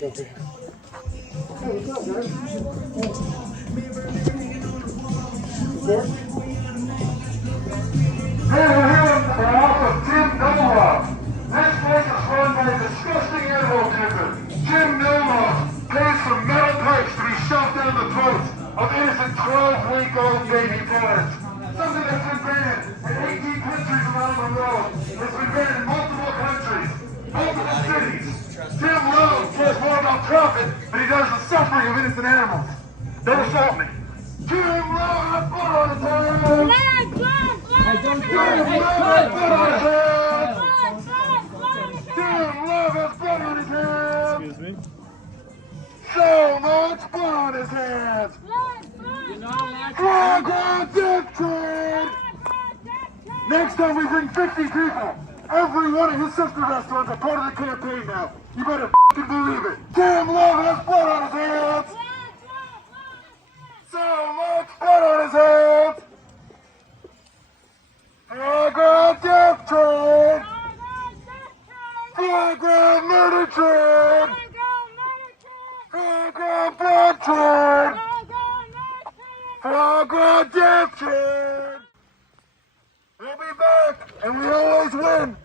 Go for it. Hey, what's up, guys? Hey, we're here on behalf of Tim Noah. This place is run by a disgusting animal keeper. Jim Noah pays for metal pipes to be shoved down the throats of innocent 12-week-old baby parents. Something that's been banned in 18 countries around the world. It's been banned in multiple countries, multiple cities. Tim Noah cares more about profit than he does the suffering of innocent animals. Don't assault me. Tim Noah has blood on his hands. I don't do Tim it. Noah has blood on his hands. Tim Noah has blood on his hands. Excuse me. So much blood on his hands. Flag on death train. Next time we bring 50 people. Every one of his sister restaurants are part of the campaign now. You better f***ing believe it. Tim Love has blood on his hands. So much blood on his hands. Flag on death train. Flag on murder train. Flag on blood train. Flag on death train. We'll be back, and we always win.